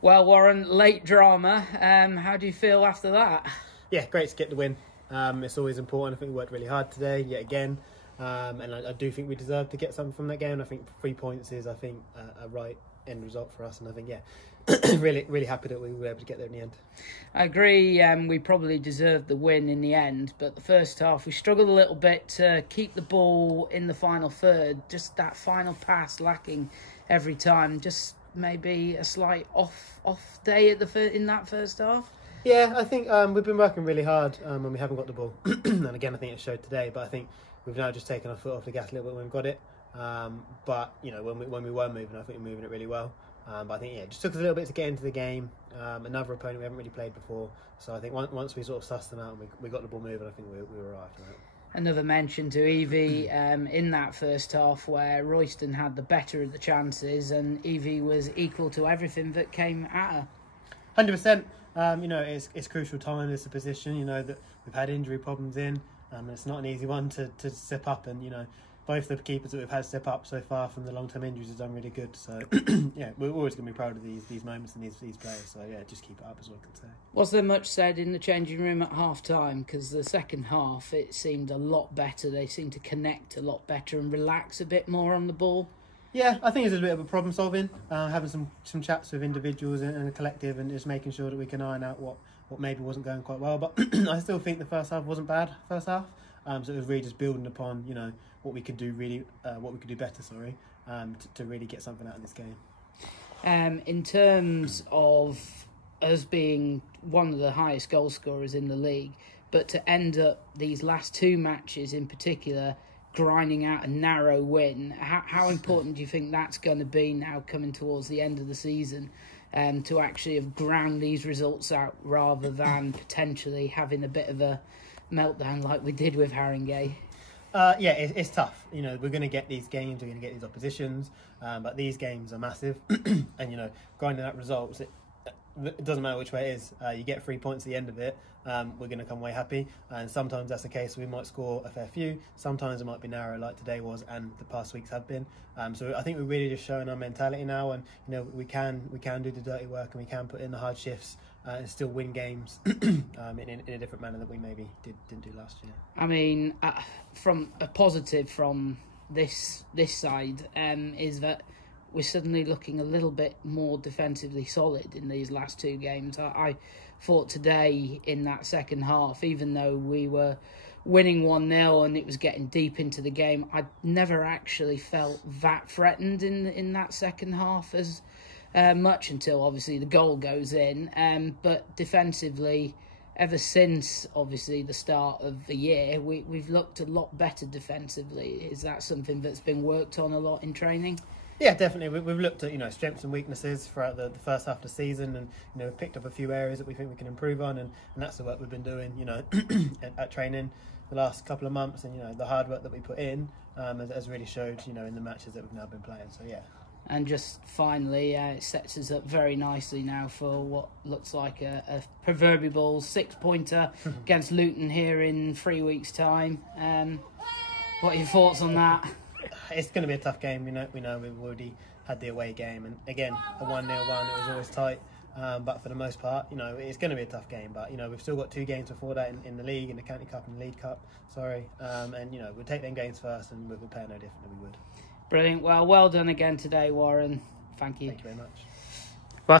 Well, Warren, late drama. How do you feel after that? Yeah, great to get the win. It's always important. I think we worked really hard today, yet again. And I do think we deserve to get something from that game. I think 3 points is, a right end result for us. And I think, really happy that we were able to get there in the end. I agree. We probably deserved the win in the end. But the first half, we struggled a little bit to keep the ball in the final third. Just that final pass lacking every time. Just maybe a slight off day in that first half. Yeah, I think we've been working really hard when we haven't got the ball. And again, I think it showed today. But I think we've now just taken our foot off the gas a little bit when we've got it. But when we were moving, I think we're moving it really well. But I think it just took us a little bit to get into the game. Another opponent we haven't really played before. So I think once we sort of sussed them out and we got the ball moving, I think we were right after that. Another mention to Evie in that first half where Royston had the better of the chances and Evie was equal to everything that came at her. 100%. It's crucial time. It's a position, that we've had injury problems in. It's not an easy one to step up. And, both the keepers that we've had step up so far from the long-term injuries have done really good. So, yeah, we're always going to be proud of these moments and these players. So, yeah, just keep it up is what I can say. Was there much said in the changing room at half-time? Because the second half, it seemed a lot better. They seemed to connect a lot better and relax a bit more on the ball. Yeah, I think it's a bit of a problem solving, having some chats with individuals and a collective and just making sure that we can iron out what maybe wasn't going quite well. But I still think the first half wasn't bad, so it was really just building upon, what we could do better, to really get something out of this game. In terms of us being one of the highest goal scorers in the league, but to end up these last two matches in particular grinding out a narrow win, how important do you think that's going to be now coming towards the end of the season, to actually have ground these results out rather than potentially having a bit of a meltdown like we did with Haringey? It's tough. We're going to get these games, we're going to get these oppositions, but these games are massive. And, grinding out results, it doesn't matter which way it is. You get 3 points at the end of it, we're going to come away happy. And sometimes that's the case. We might score a fair few. Sometimes it might be narrow like today was and the past weeks have been. So I think we're really just showing our mentality now. And, we can do the dirty work and we can put in the hard shifts and still win games in a different manner that we maybe didn't do last year. I mean, from a positive from this side is that we're suddenly looking a little bit more defensively solid in these last two games. I thought today in that second half, even though we were winning 1-0 and it was getting deep into the game, I never actually felt that threatened in that second half as much until obviously the goal goes in. But defensively, ever since obviously the start of the year, we've looked a lot better defensively. Is that something that's been worked on a lot in training? Yeah, definitely. We've looked at strengths and weaknesses throughout the first half of the season, and we've picked up a few areas that we think we can improve on, and that's the work we've been doing at training the last couple of months, and the hard work that we put in has really showed in the matches that we've now been playing. So yeah. And just finally, it sets us up very nicely now for what looks like a proverbial 6-pointer against Luton here in 3 weeks' time. What are your thoughts on that? It's going to be a tough game. We know we've already had the away game, and again a 1-0 one. It was always tight, but for the most part, it's going to be a tough game. But we've still got 2 games before that in the league, in the County Cup and the League Cup. And we'll take them games first, and we'll play no different than we would. Brilliant. Well done again today, Warren. Thank you. Thank you very much.